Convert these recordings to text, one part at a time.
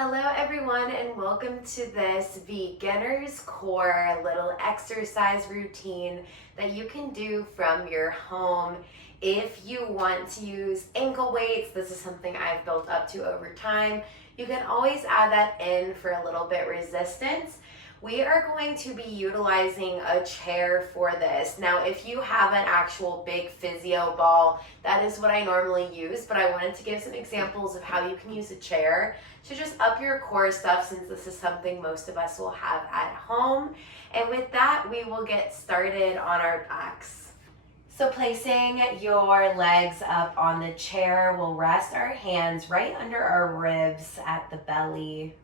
Hello everyone and welcome to this beginner's core little exercise routine that you can do from your home. If you want to use ankle weights, this is something I've built up to over time. You can always add that in for a little bit resistance. We are going to be utilizing a chair for this. Now, if you have an actual big physio ball, that is what I normally use, but I wanted to give some examples of how you can use a chair to just up your core stuff, since this is something most of us will have at home. And with that, we will get started on our backs. So placing your legs up on the chair, we'll rest our hands right under our ribs at the belly.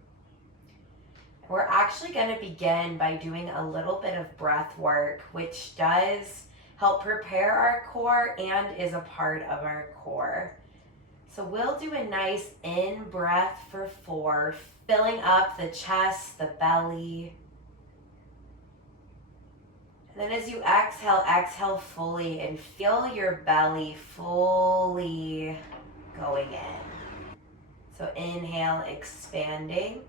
We're actually going to begin by doing a little bit of breath work, which does help prepare our core and is a part of our core. So we'll do a nice in breath for 4, filling up the chest, the belly. And then as you exhale fully and feel your belly fully going in. So inhale, expanding.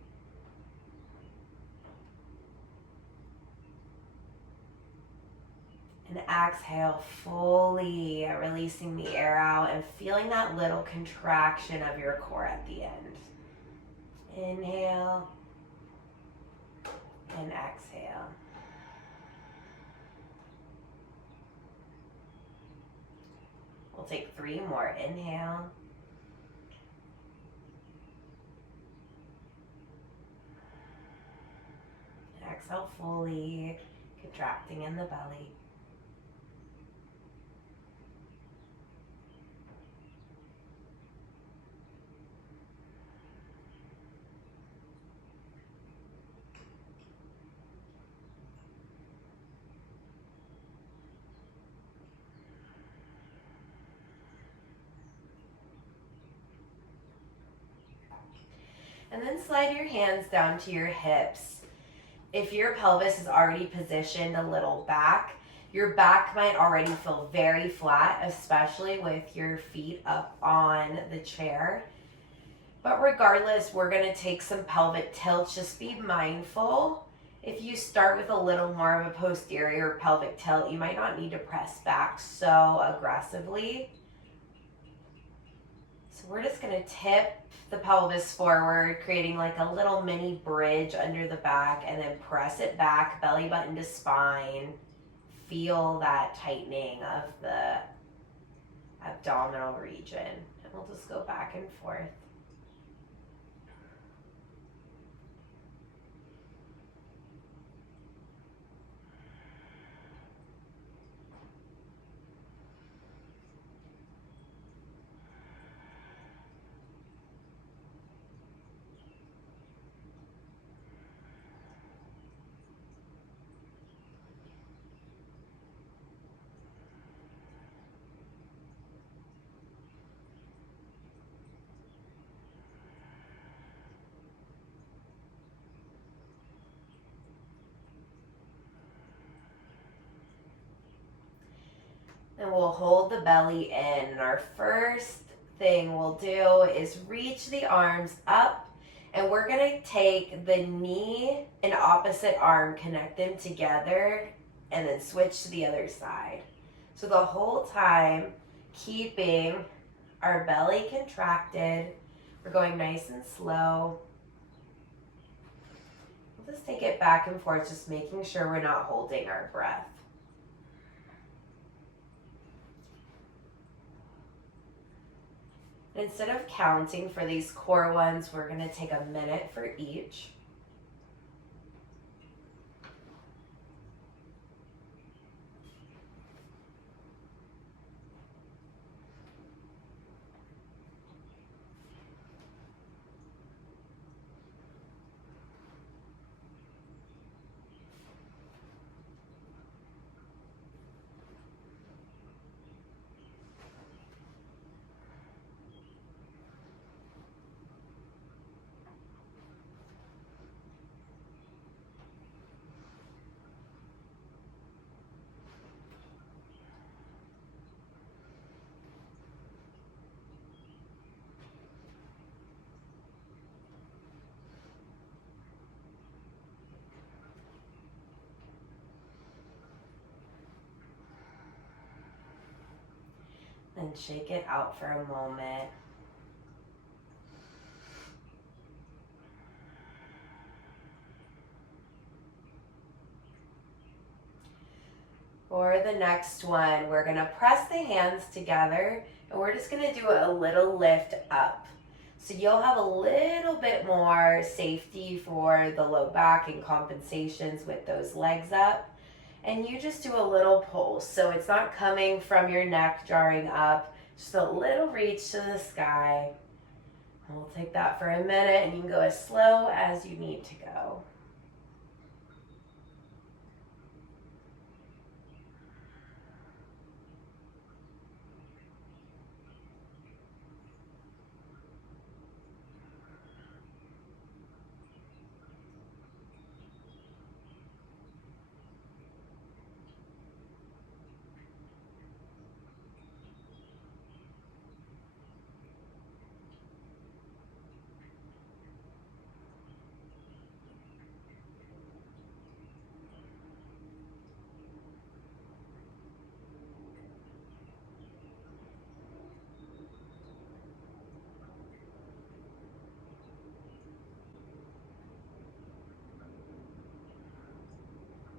And exhale fully, releasing the air out and feeling that little contraction of your core at the end. Inhale and exhale. We'll take 3 more. Inhale. Exhale fully, contracting in the belly. And then slide your hands down to your hips. If your pelvis is already positioned a little back, your back might already feel very flat, especially with your feet up on the chair. But regardless, we're going to take some pelvic tilts. Just be mindful. If you start with a little more of a posterior pelvic tilt, you might not need to press back so aggressively. So we're just going to tip the pelvis forward, creating like a little mini bridge under the back, and then press it back, belly button to spine. Feel that tightening of the abdominal region. And we'll just go back and forth. And we'll hold the belly in. And our first thing we'll do is reach the arms up, and we're going to take the knee and opposite arm, connect them together, and then switch to the other side. So the whole time, keeping our belly contracted, we're going nice and slow. We'll just take it back and forth, just making sure we're not holding our breath. Instead of counting for these core ones, we're going to take a minute for each. and shake it out for a moment. For the next one, we're gonna press the hands together and we're just gonna do a little lift up. So you'll have a little bit more safety for the low back and compensations with those legs up. And you just do a little pull. So it's not coming from your neck jarring up, just a little reach to the sky. And we'll take that for a minute and you can go as slow as you need to go.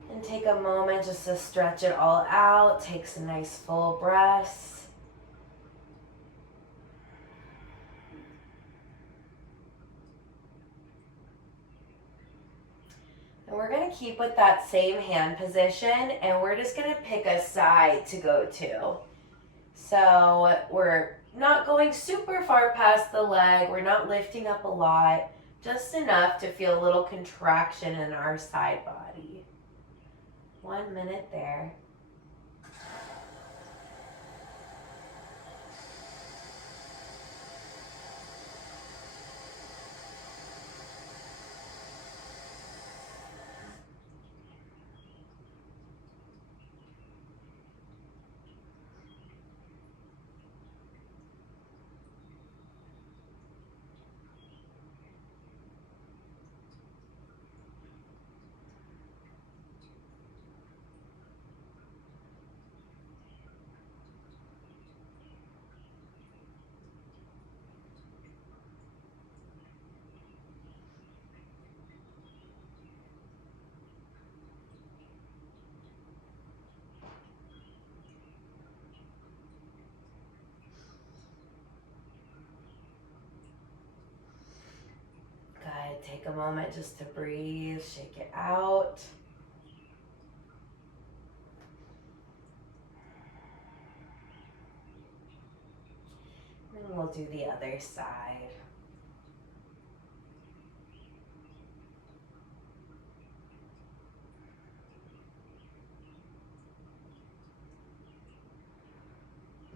And take a moment just to stretch it all out. Take some nice full breaths. And we're going to keep with that same hand position and we're just going to pick a side to go to. So we're not going super far past the leg. We're not lifting up a lot. Just enough to feel a little contraction in our side body. 1 minute there. Good. Take a moment just to breathe, shake it out. And we'll do the other side.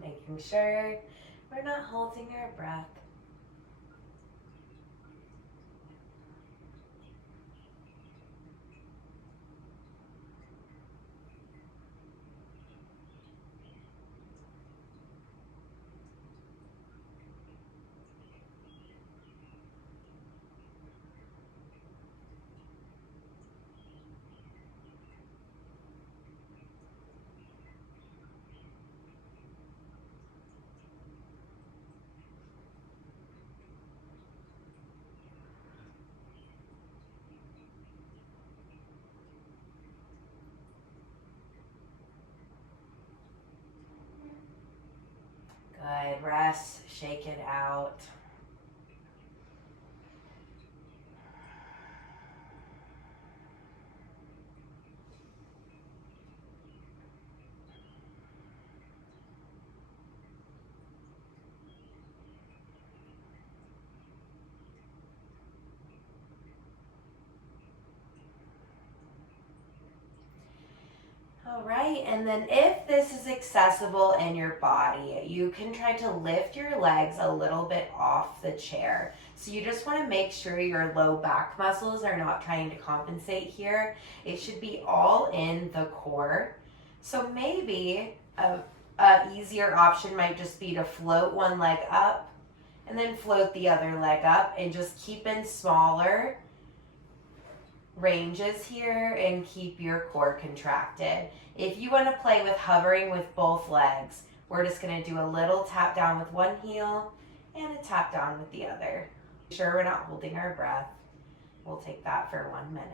Making sure we're not holding our breath. Good. Rest, shake it out. All right, and then if this is accessible in your body, you can try to lift your legs a little bit off the chair. So you just want to make sure your low back muscles are not trying to compensate here. It should be all in the core. So maybe a easier option might just be to float one leg up and then float the other leg up and just keep in smaller ranges here and keep your core contracted. If you want to play with hovering with both legs, We're just gonna do a little tap down with one heel and a tap down with the other. Make sure we're not holding our breath. We'll take that for 1 minute.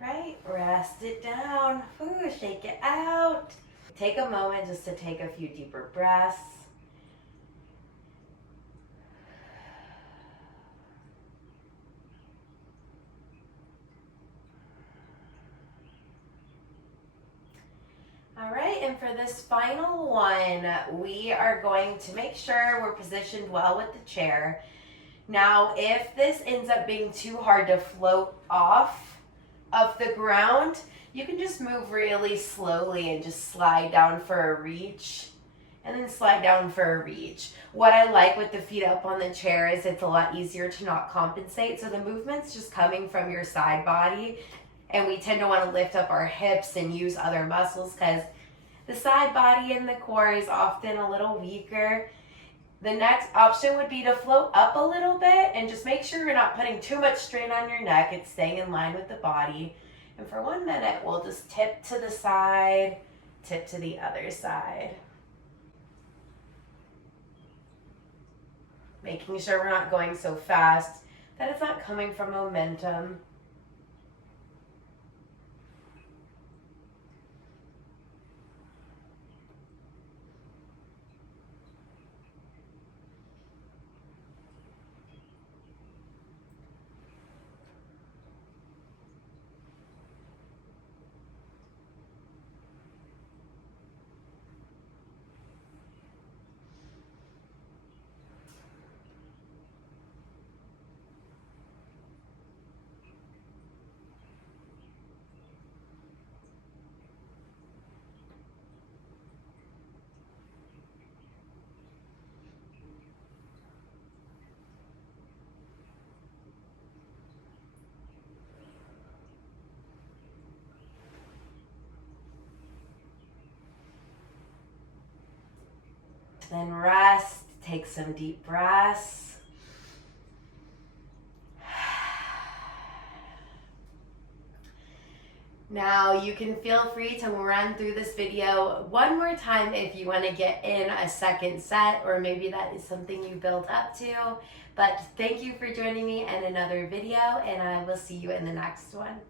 Right, rest it down. Ooh, shake it out. Take a moment just to take a few deeper breaths. All right, and for this final one, we are going to make sure we're positioned well with the chair. Now, if this ends up being too hard to float off of the ground, you can just move really slowly and just slide down for a reach and then slide down for a reach. What I like with the feet up on the chair is it's a lot easier to not compensate. So the movement's just coming from your side body, and we tend to want to lift up our hips and use other muscles because the side body and the core is often a little weaker. The next option would be to float up a little bit and just make sure you're not putting too much strain on your neck. It's staying in line with the body. And for 1 minute, we'll just tip to the side, tip to the other side. Making sure we're not going so fast that it's not coming from momentum. Then rest, take some deep breaths. Now you can feel free to run through this video one more time if you want to get in a second set, or maybe that is something you built up to. But thank you for joining me in another video, and I will see you in the next one.